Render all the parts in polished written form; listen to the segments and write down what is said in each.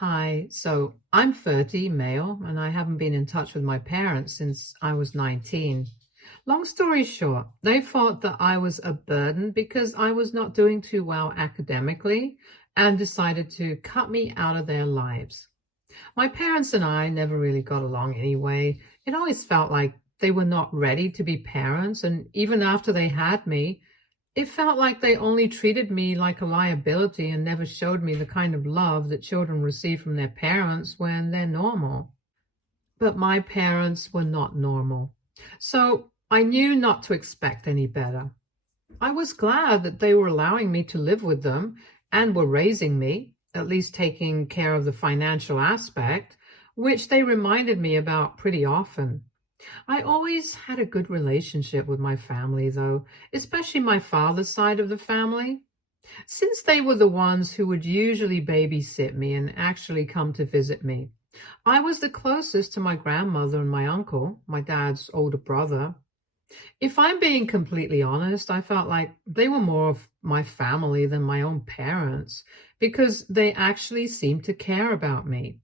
Hi, so I'm 30, male, and I haven't been in touch with my parents since I was 19. Long story short, they thought that I was a burden because I was not doing too well academically and decided to cut me out of their lives. My parents and I never really got along anyway. It always felt like they were not ready to be parents, and even after they had me, it felt like they only treated me like a liability and never showed me the kind of love that children receive from their parents when they're normal. But my parents were not normal. So I knew not to expect any better. I was glad that they were allowing me to live with them and were raising me, at least taking care of the financial aspect, which they reminded me about pretty often. I always had a good relationship with my family, though, especially my father's side of the family, since they were the ones who would usually babysit me and actually come to visit me. I was the closest to my grandmother and my uncle, my dad's older brother. If I'm being completely honest, I felt like they were more of my family than my own parents because they actually seemed to care about me.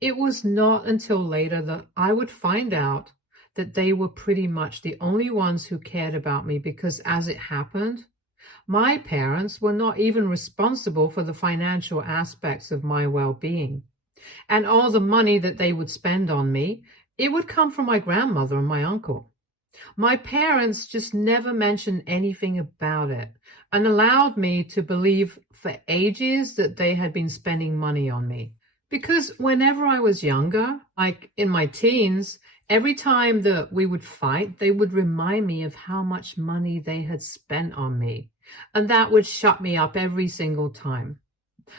It was not until later that I would find out that they were pretty much the only ones who cared about me because, as it happened, my parents were not even responsible for the financial aspects of my well-being. And all the money that they would spend on me, it would come from my grandmother and my uncle. My parents just never mentioned anything about it and allowed me to believe for ages that they had been spending money on me. Because whenever I was younger, like in my teens, every time that we would fight, they would remind me of how much money they had spent on me. And that would shut me up every single time.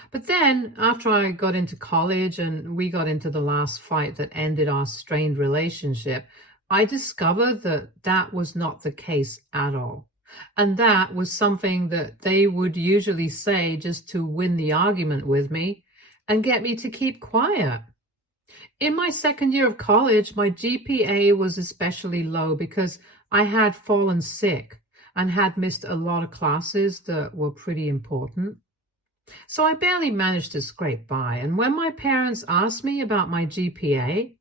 But then, after I got into college and we got into the last fight that ended our strained relationship, I discovered that that was not the case at all. And that was something that they would usually say just to win the argument with me and get me to keep quiet. In my second year of college, my GPA was especially low because I had fallen sick and had missed a lot of classes that were pretty important. So I barely managed to scrape by. And when my parents asked me about my GPA,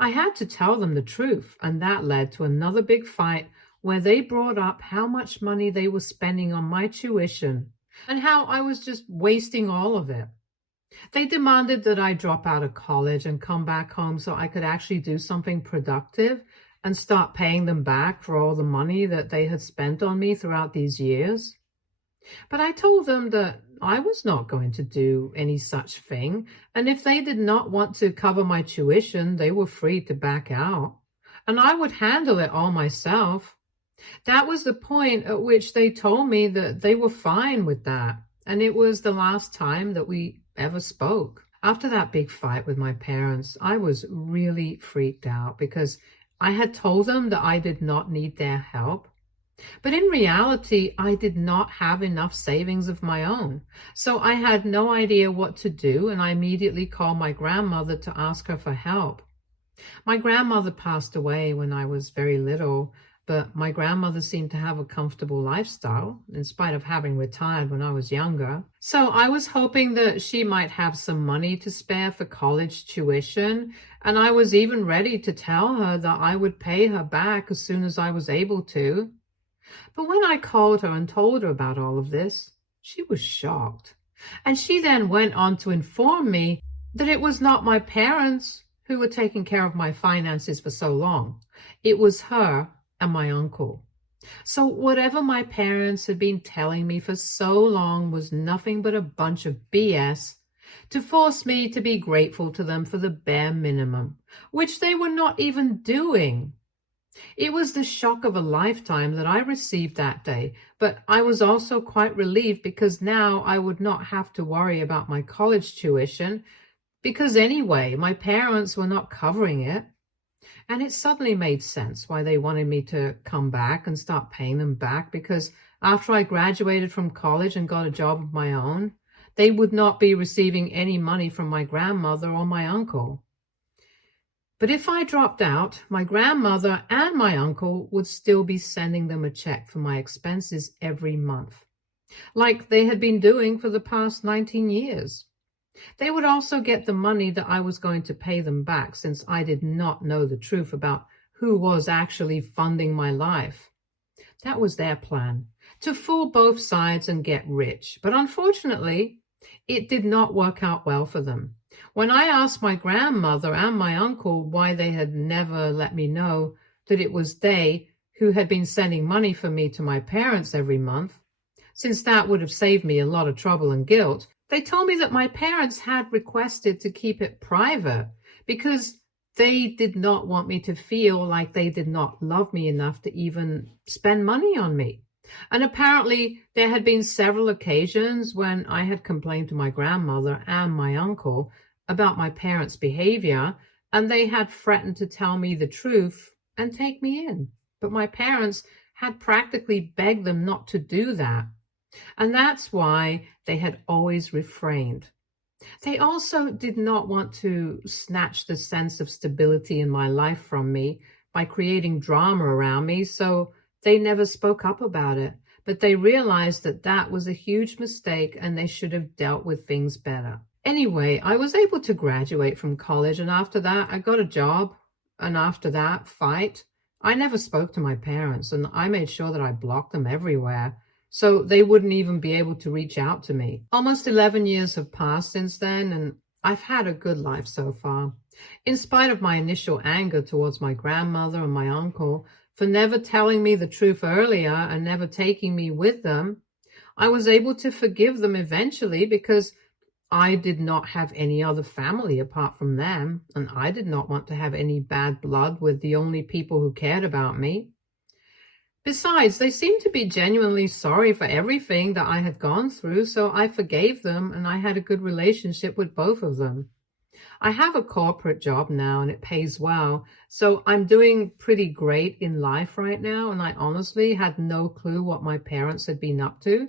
I had to tell them the truth. And that led to another big fight where they brought up how much money they were spending on my tuition and how I was just wasting all of it. They demanded that I drop out of college and come back home so I could actually do something productive and start paying them back for all the money that they had spent on me throughout these years. But I told them that I was not going to do any such thing, and if they did not want to cover my tuition, they were free to back out, and I would handle it all myself. That was the point at which they told me that they were fine with that, and it was the last time that we ever spoke. After that big fight with my parents, I was really freaked out because I had told them that I did not need their help. But in reality, I did not have enough savings of my own. So I had no idea what to do, and I immediately called my grandmother to ask her for help. My grandmother passed away when I was very little, but my grandmother seemed to have a comfortable lifestyle, in spite of having retired when I was younger. So I was hoping that she might have some money to spare for college tuition, and I was even ready to tell her that I would pay her back as soon as I was able to. But when I called her and told her about all of this, she was shocked. And she then went on to inform me that it was not my parents who were taking care of my finances for so long. It was her and my uncle. So whatever my parents had been telling me for so long was nothing but a bunch of BS to force me to be grateful to them for the bare minimum, which they were not even doing. It was the shock of a lifetime that I received that day, but I was also quite relieved because now I would not have to worry about my college tuition because anyway, my parents were not covering it. And it suddenly made sense why they wanted me to come back and start paying them back because after I graduated from college and got a job of my own, they would not be receiving any money from my grandmother or my uncle. But if I dropped out, my grandmother and my uncle would still be sending them a check for my expenses every month, like they had been doing for the past 19 years. They would also get the money that I was going to pay them back since I did not know the truth about who was actually funding my life. That was their plan, to fool both sides and get rich. But unfortunately, it did not work out well for them. When I asked my grandmother and my uncle why they had never let me know that it was they who had been sending money for me to my parents every month, since that would have saved me a lot of trouble and guilt, they told me that my parents had requested to keep it private because they did not want me to feel like they did not love me enough to even spend money on me. And apparently, there had been several occasions when I had complained to my grandmother and my uncle about my parents' behavior, and they had threatened to tell me the truth and take me in. But my parents had practically begged them not to do that. And that's why they had always refrained. They also did not want to snatch the sense of stability in my life from me by creating drama around me, so they never spoke up about it. But they realized that that was a huge mistake and they should have dealt with things better. Anyway, I was able to graduate from college, and after that, I got a job. And after that fight, I never spoke to my parents, and I made sure that I blocked them everywhere, so they wouldn't even be able to reach out to me. Almost 11 years have passed since then, and I've had a good life so far. In spite of my initial anger towards my grandmother and my uncle for never telling me the truth earlier and never taking me with them, I was able to forgive them eventually because I did not have any other family apart from them, and I did not want to have any bad blood with the only people who cared about me. Besides, they seemed to be genuinely sorry for everything that I had gone through, so I forgave them and I had a good relationship with both of them. I have a corporate job now and it pays well, so I'm doing pretty great in life right now, and I honestly had no clue what my parents had been up to,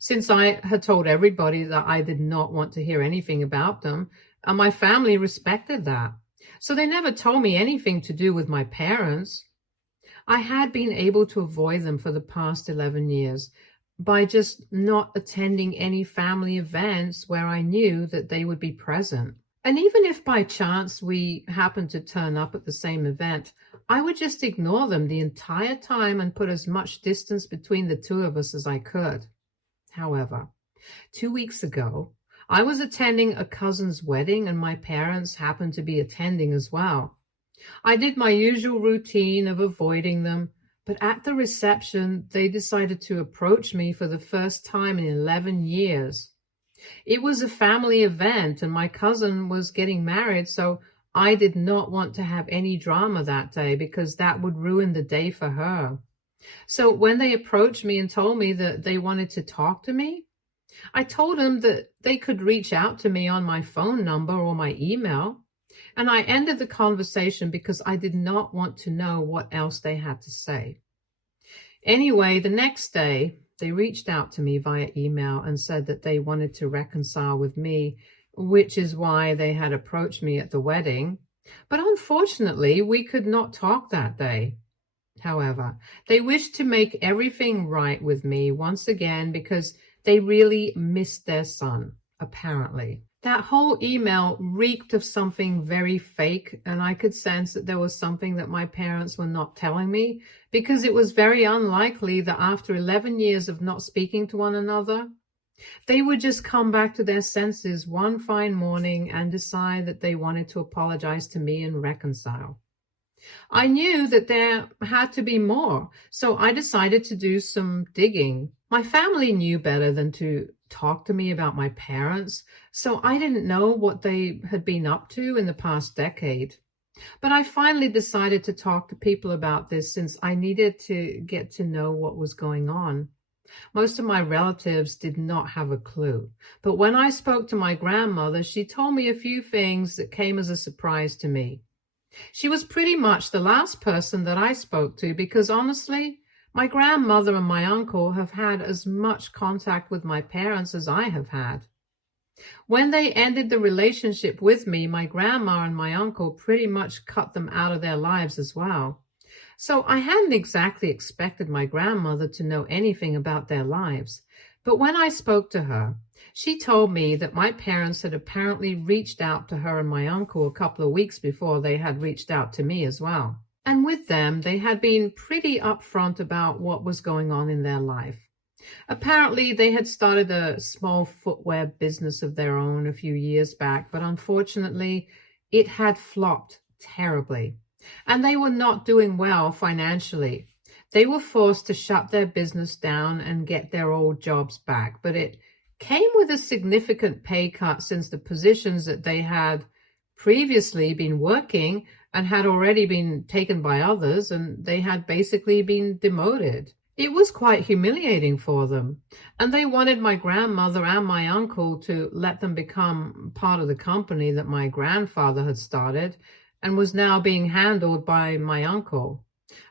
since I had told everybody that I did not want to hear anything about them, and my family respected that. So they never told me anything to do with my parents. I had been able to avoid them for the past 11 years by just not attending any family events where I knew that they would be present. And even if by chance we happened to turn up at the same event, I would just ignore them the entire time and put as much distance between the two of us as I could. However, 2 weeks ago, I was attending a cousin's wedding and my parents happened to be attending as well. I did my usual routine of avoiding them, but at the reception, they decided to approach me for the first time in 11 years. It was a family event and my cousin was getting married, so I did not want to have any drama that day because that would ruin the day for her. So when they approached me and told me that they wanted to talk to me, I told them that they could reach out to me on my phone number or my email. And I ended the conversation because I did not want to know what else they had to say. Anyway, the next day, they reached out to me via email and said that they wanted to reconcile with me, which is why they had approached me at the wedding. But unfortunately, we could not talk that day. However, they wished to make everything right with me once again because they really missed their son, apparently. That whole email reeked of something very fake, and I could sense that there was something that my parents were not telling me, because it was very unlikely that after 11 years of not speaking to one another, they would just come back to their senses one fine morning and decide that they wanted to apologize to me and reconcile. I knew that there had to be more, so I decided to do some digging. My family knew better than to talk to me about my parents, so I didn't know what they had been up to in the past decade. But I finally decided to talk to people about this since I needed to get to know what was going on. Most of my relatives did not have a clue, but when I spoke to my grandmother, she told me a few things that came as a surprise to me. She was pretty much the last person that I spoke to because honestly, my grandmother and my uncle have had as much contact with my parents as I have had. When they ended the relationship with me, my grandma and my uncle pretty much cut them out of their lives as well. So I hadn't exactly expected my grandmother to know anything about their lives. But when I spoke to her, She told me that my parents had apparently reached out to her and my uncle a couple of weeks before they had reached out to me as well. And with them, they had been pretty upfront about what was going on in their life. Apparently, they had started a small footwear business of their own a few years back, but unfortunately, it had flopped terribly. And they were not doing well financially. They were forced to shut their business down and get their old jobs back, but it came with a significant pay cut since the positions that they had previously been working and had already been taken by others, and they had basically been demoted. It was quite humiliating for them, and they wanted my grandmother and my uncle to let them become part of the company that my grandfather had started and was now being handled by my uncle.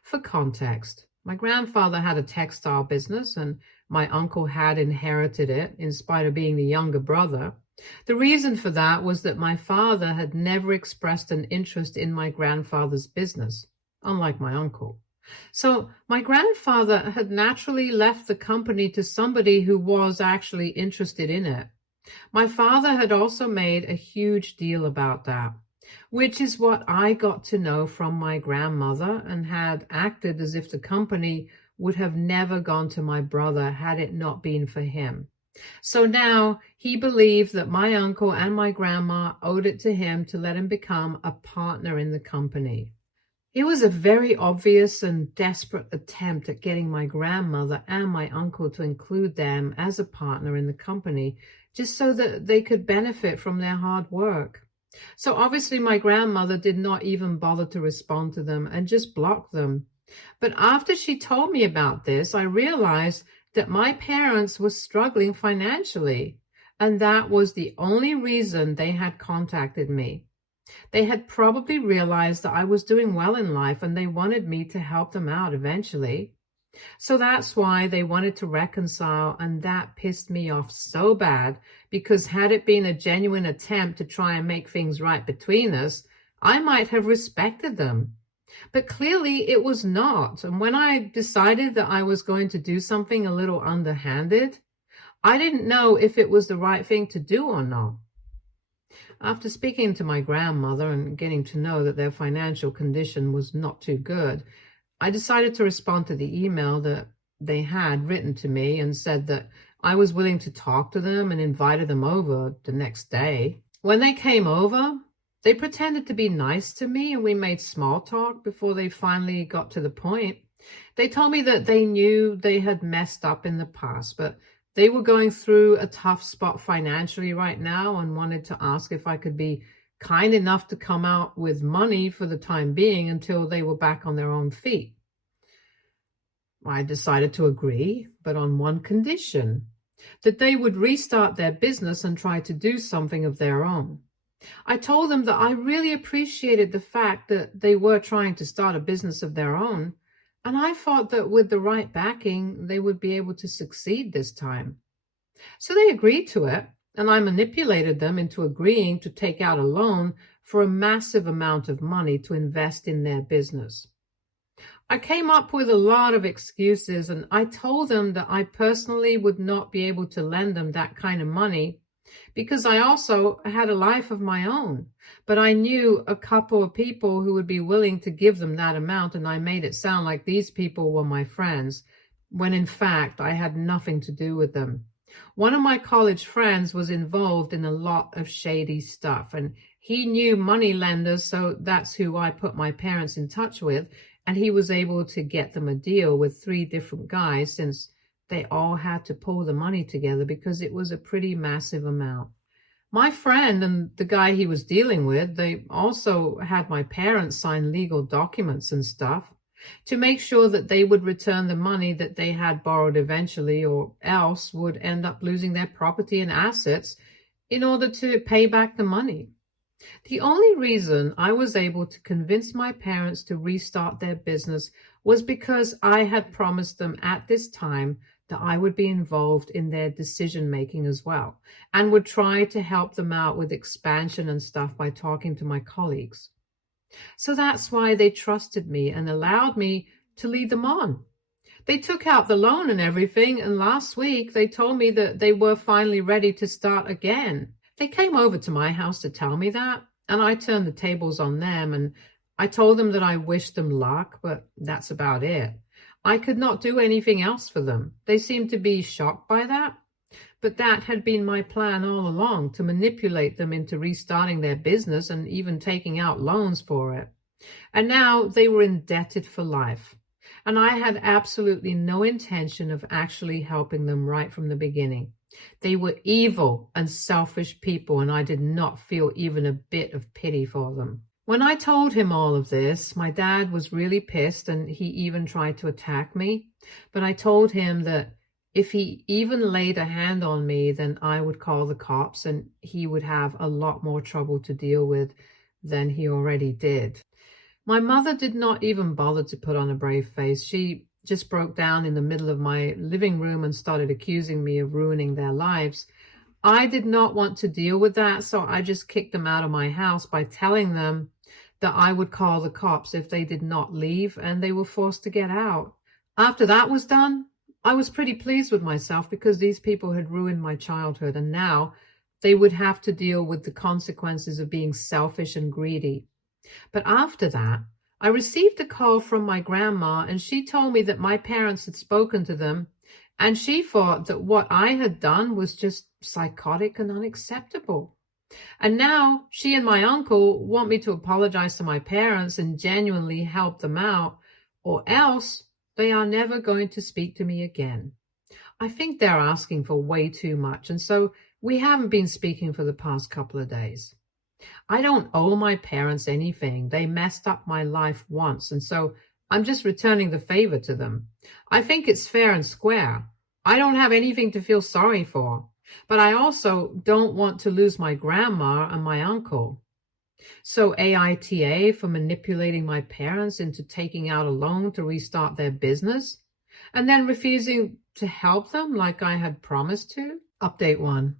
For context, my grandfather had a textile business and my uncle had inherited it in spite of being the younger brother. The reason for that was that my father had never expressed an interest in my grandfather's business, unlike my uncle. So my grandfather had naturally left the company to somebody who was actually interested in it. My father had also made a huge deal about that, which is what I got to know from my grandmother, and had acted as if the company would have never gone to my brother had it not been for him. So now he believed that my uncle and my grandma owed it to him to let him become a partner in the company. It was a very obvious and desperate attempt at getting my grandmother and my uncle to include them as a partner in the company, just so that they could benefit from their hard work. So obviously my grandmother did not even bother to respond to them and just blocked them. But after she told me about this, I realized that my parents were struggling financially, and that was the only reason they had contacted me. They had probably realized that I was doing well in life and they wanted me to help them out eventually. So that's why they wanted to reconcile, and that pissed me off so bad, because had it been a genuine attempt to try and make things right between us, I might have respected them. But clearly it was not. And when I decided that I was going to do something a little underhanded, I didn't know if it was the right thing to do or not. After speaking to my grandmother and getting to know that their financial condition was not too good, I decided to respond to the email that they had written to me and said that I was willing to talk to them, and invited them over the next day. When they came over, they pretended to be nice to me and we made small talk before they finally got to the point. They told me that they knew they had messed up in the past, but they were going through a tough spot financially right now and wanted to ask if I could be kind enough to come out with money for the time being until they were back on their own feet. I decided to agree, but on one condition: that they would restart their business and try to do something of their own. I told them that I really appreciated the fact that they were trying to start a business of their own, and I thought that with the right backing, they would be able to succeed this time. So they agreed to it, and I manipulated them into agreeing to take out a loan for a massive amount of money to invest in their business. I came up with a lot of excuses, and I told them that I personally would not be able to lend them that kind of money because I also had a life of my own. But I knew a couple of people who would be willing to give them that amount, and I made it sound like these people were my friends, when in fact I had nothing to do with them. One of my college friends was involved in a lot of shady stuff, and he knew money lenders, so that's who I put my parents in touch with, and he was able to get them a deal with 3 different guys, since they all had to pull the money together because it was a pretty massive amount. My friend and the guy he was dealing with, they also had my parents sign legal documents and stuff to make sure that they would return the money that they had borrowed eventually, or else would end up losing their property and assets in order to pay back the money. The only reason I was able to convince my parents to restart their business was because I had promised them at this time that I would be involved in their decision making as well, and would try to help them out with expansion and stuff by talking to my colleagues. So that's why they trusted me and allowed me to lead them on. They took out the loan and everything, and last week they told me that they were finally ready to start again. They came over to my house to tell me that, and I turned the tables on them, and I told them that I wished them luck, but that's about it. I could not do anything else for them. They seemed to be shocked by that. But that had been my plan all along, to manipulate them into restarting their business and even taking out loans for it. And now they were indebted for life. And I had absolutely no intention of actually helping them right from the beginning. They were evil and selfish people, and I did not feel even a bit of pity for them. When I told him all of this, my dad was really pissed, and he even tried to attack me. But I told him that if he even laid a hand on me, then I would call the cops, and he would have a lot more trouble to deal with than he already did. My mother did not even bother to put on a brave face. She just broke down in the middle of my living room and started accusing me of ruining their lives. I did not want to deal with that, so I just kicked them out of my house by telling them that I would call the cops if they did not leave, and they were forced to get out. After that was done, I was pretty pleased with myself because these people had ruined my childhood, and now they would have to deal with the consequences of being selfish and greedy. But after that, I received a call from my grandma, and she told me that my parents had spoken to them, and she thought that what I had done was just psychotic and unacceptable. And now she and my uncle want me to apologize to my parents and genuinely help them out, or else they are never going to speak to me again. I think they're asking for way too much, and so we haven't been speaking for the past couple of days. I don't owe my parents anything. They messed up my life once, and so I'm just returning the favor to them. I think it's fair and square. I don't have anything to feel sorry for, but I also don't want to lose my grandma and my uncle. So AITA for manipulating my parents into taking out a loan to restart their business and then refusing to help them like I had promised to. Update 1.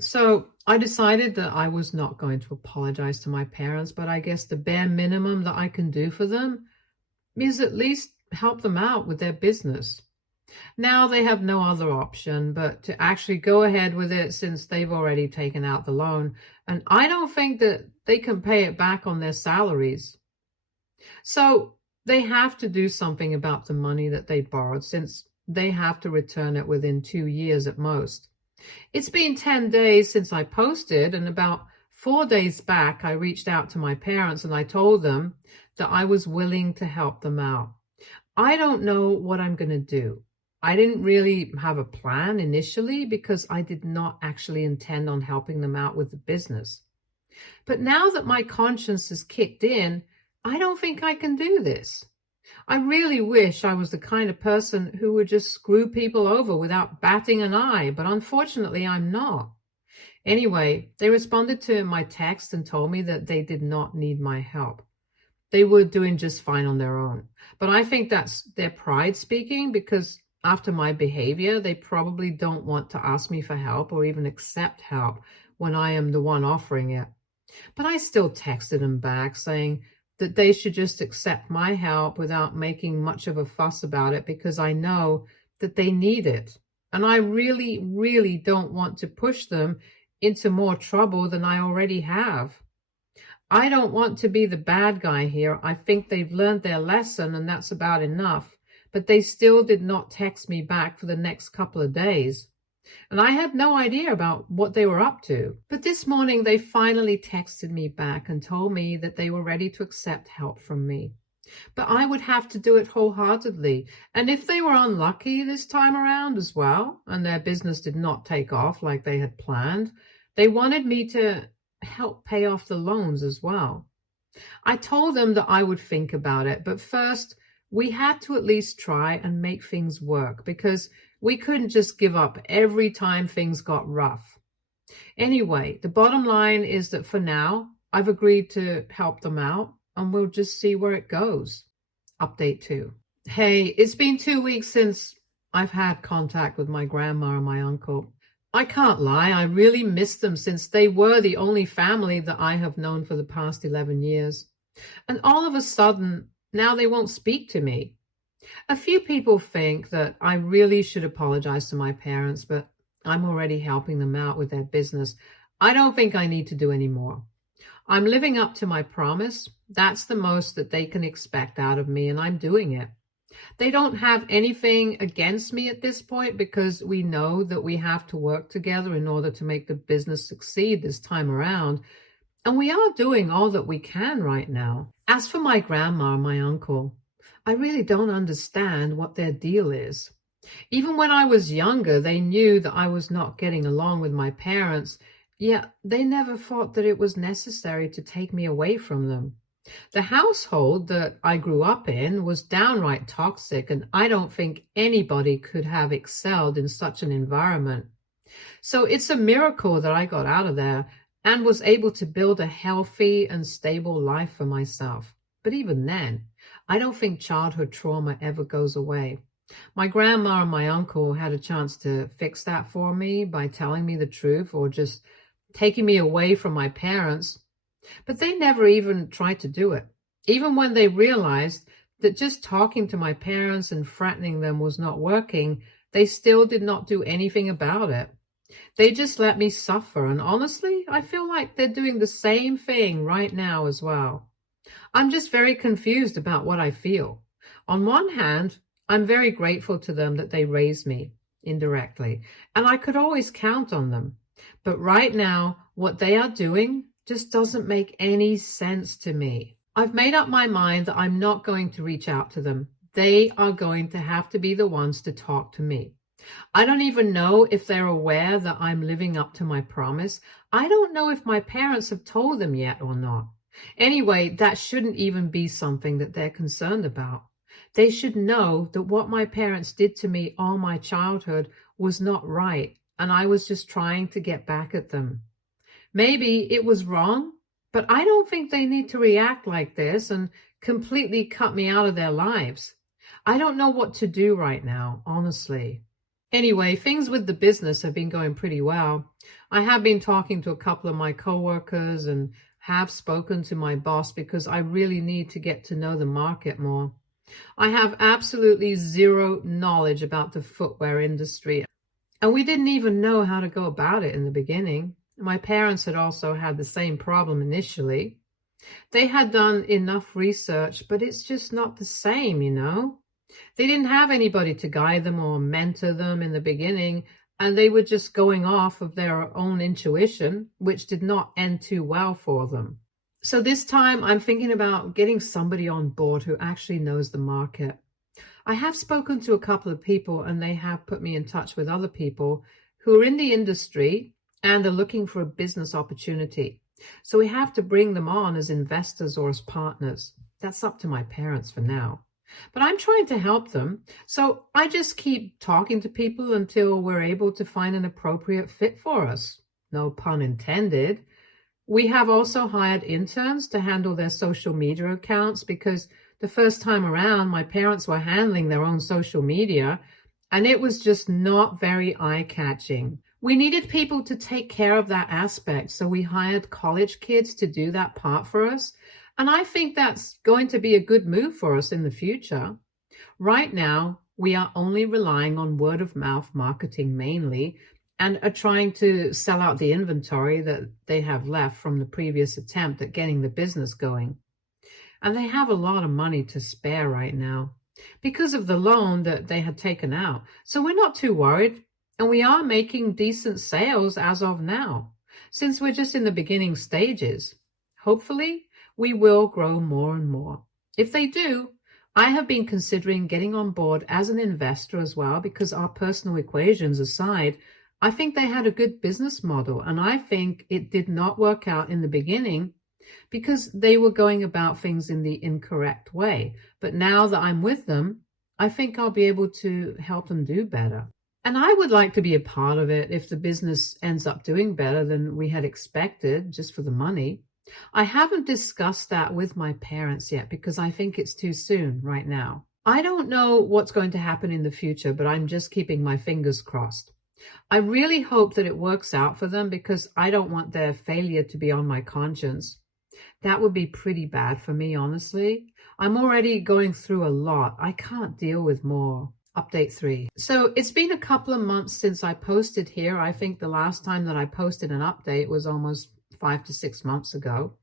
So I decided that I was not going to apologize to my parents, but I guess the bare minimum that I can do for them is at least help them out with their business. Now they have no other option but to actually go ahead with it since they've already taken out the loan, and I don't think that they can pay it back on their salaries. So they have to do something about the money that they borrowed since they have to return it within 2 years at most. It's been 10 days since I posted, and about 4 days back I reached out to my parents and I told them that I was willing to help them out. I don't know what I'm going to do. I didn't really have a plan initially because I did not actually intend on helping them out with the business. But now that my conscience has kicked in, I don't think I can do this. I really wish I was the kind of person who would just screw people over without batting an eye, but unfortunately I'm not. Anyway, they responded to my text and told me that they did not need my help. They were doing just fine on their own. But I think that's their pride speaking, because after my behavior, they probably don't want to ask me for help or even accept help when I am the one offering it. But I still texted them back saying that they should just accept my help without making much of a fuss about it because I know that they need it. And I really, really don't want to push them into more trouble than I already have. I don't want to be the bad guy here. I think they've learned their lesson and that's about enough. But they still did not text me back for the next couple of days. And I had no idea about what they were up to. But this morning they finally texted me back and told me that they were ready to accept help from me. But I would have to do it wholeheartedly. And if they were unlucky this time around as well, and their business did not take off like they had planned, they wanted me to help pay off the loans as well. I told them that I would think about it, but first we had to at least try and make things work because we couldn't just give up every time things got rough. Anyway, the bottom line is that for now, I've agreed to help them out and we'll just see where it goes. Update 2. Hey, it's been 2 weeks since I've had contact with my grandma and my uncle. I can't lie, I really miss them since they were the only family that I have known for the past 11 years. And all of a sudden, now they won't speak to me. A few people think that I really should apologize to my parents, but I'm already helping them out with their business. I don't think I need to do any more. I'm living up to my promise. That's the most that they can expect out of me, and I'm doing it. They don't have anything against me at this point because we know that we have to work together in order to make the business succeed this time around. And we are doing all that we can right now. As for my grandma and my uncle, I really don't understand what their deal is. Even when I was younger, they knew that I was not getting along with my parents, yet they never thought that it was necessary to take me away from them. The household that I grew up in was downright toxic, and I don't think anybody could have excelled in such an environment. So it's a miracle that I got out of there and was able to build a healthy and stable life for myself. But even then, I don't think childhood trauma ever goes away. My grandma and my uncle had a chance to fix that for me by telling me the truth or just taking me away from my parents, but they never even tried to do it. Even when they realized that just talking to my parents and threatening them was not working, they still did not do anything about it. They just let me suffer, and honestly, I feel like they're doing the same thing right now as well. I'm just very confused about what I feel. On one hand, I'm very grateful to them that they raised me indirectly, and I could always count on them. But right now, what they are doing just doesn't make any sense to me. I've made up my mind that I'm not going to reach out to them. They are going to have to be the ones to talk to me. I don't even know if they're aware that I'm living up to my promise. I don't know if my parents have told them yet or not. Anyway, that shouldn't even be something that they're concerned about. They should know that what my parents did to me all my childhood was not right, and I was just trying to get back at them. Maybe it was wrong, but I don't think they need to react like this and completely cut me out of their lives. I don't know what to do right now, honestly. Anyway, things with the business have been going pretty well. I have been talking to a couple of my coworkers and have spoken to my boss because I really need to get to know the market more. I have absolutely zero knowledge about the footwear industry, and we didn't even know how to go about it in the beginning. My parents had also had the same problem initially. They had done enough research, but it's just not the same, you know? They didn't have anybody to guide them or mentor them in the beginning, and they were just going off of their own intuition, which did not end too well for them. So this time I'm thinking about getting somebody on board who actually knows the market. I have spoken to a couple of people, and they have put me in touch with other people who are in the industry and are looking for a business opportunity. So we have to bring them on as investors or as partners. That's up to my parents for now. But I'm trying to help them. So I just keep talking to people until we're able to find an appropriate fit for us. No pun intended. We have also hired interns to handle their social media accounts because the first time around, my parents were handling their own social media, and it was just not very eye-catching. We needed people to take care of that aspect, so we hired college kids to do that part for us. And I think that's going to be a good move for us in the future. Right now, we are only relying on word of mouth marketing mainly and are trying to sell out the inventory that they have left from the previous attempt at getting the business going. And they have a lot of money to spare right now because of the loan that they had taken out. So we're not too worried, and we are making decent sales as of now, since we're just in the beginning stages. Hopefully, we will grow more and more. If they do, I have been considering getting on board as an investor as well, because our personal equations aside, I think they had a good business model, and I think it did not work out in the beginning because they were going about things in the incorrect way. But now that I'm with them, I think I'll be able to help them do better. And I would like to be a part of it if the business ends up doing better than we had expected just for the money. I haven't discussed that with my parents yet because I think it's too soon right now. I don't know what's going to happen in the future, but I'm just keeping my fingers crossed. I really hope that it works out for them because I don't want their failure to be on my conscience. That would be pretty bad for me, honestly. I'm already going through a lot. I can't deal with more. Update 3. So it's been a couple of months since I posted here. I think the last time that I posted an update was almost 5 to 6 months ago.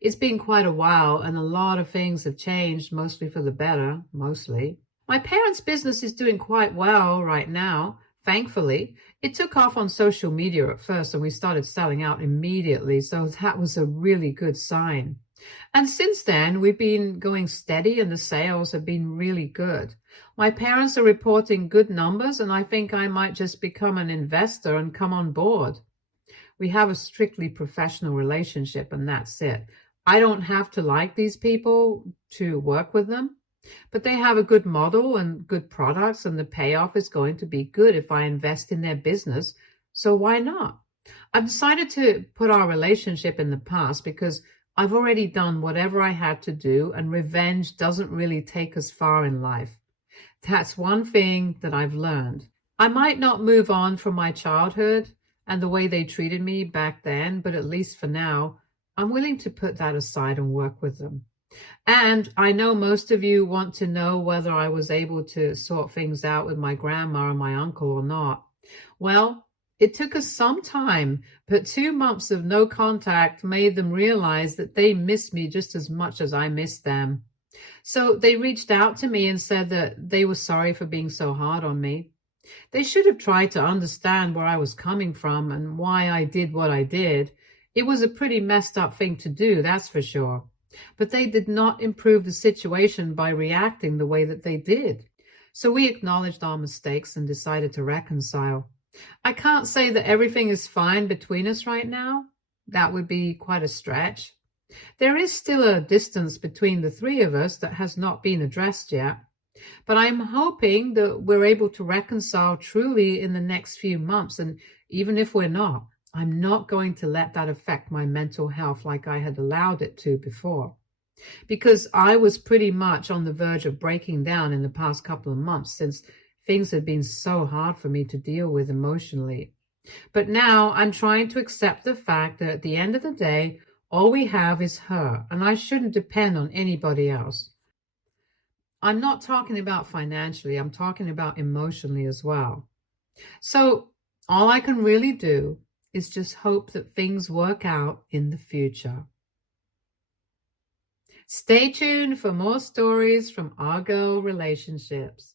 It's been quite a while, and a lot of things have changed, mostly for the better, mostly. My parents' business is doing quite well right now, thankfully. It took off on social media at first, and we started selling out immediately, so that was a really good sign. And since then, we've been going steady, and the sales have been really good. My parents are reporting good numbers, and I think I might just become an investor and come on board. We have a strictly professional relationship, and that's it. I don't have to like these people to work with them, but they have a good model and good products, and the payoff is going to be good if I invest in their business. So why not? I've decided to put our relationship in the past because I've already done whatever I had to do, and revenge doesn't really take us far in life. That's one thing that I've learned. I might not move on from my childhood and the way they treated me back then, but at least for now, I'm willing to put that aside and work with them. And I know most of you want to know whether I was able to sort things out with my grandma and my uncle or not. Well, it took us some time, but 2 months of no contact made them realize that they miss me just as much as I miss them. So they reached out to me and said that they were sorry for being so hard on me. They should have tried to understand where I was coming from and why I did what I did. It was a pretty messed up thing to do, that's for sure. But they did not improve the situation by reacting the way that they did. So we acknowledged our mistakes and decided to reconcile. I can't say that everything is fine between us right now. That would be quite a stretch. There is still a distance between the three of us that has not been addressed yet. But I'm hoping that we're able to reconcile truly in the next few months. And even if we're not, I'm not going to let that affect my mental health like I had allowed it to before. Because I was pretty much on the verge of breaking down in the past couple of months since things had been so hard for me to deal with emotionally. But now I'm trying to accept the fact that at the end of the day, all we have is her, and I shouldn't depend on anybody else. I'm not talking about financially, I'm talking about emotionally as well. So all I can really do is just hope that things work out in the future. Stay tuned for more stories from our girl relationships.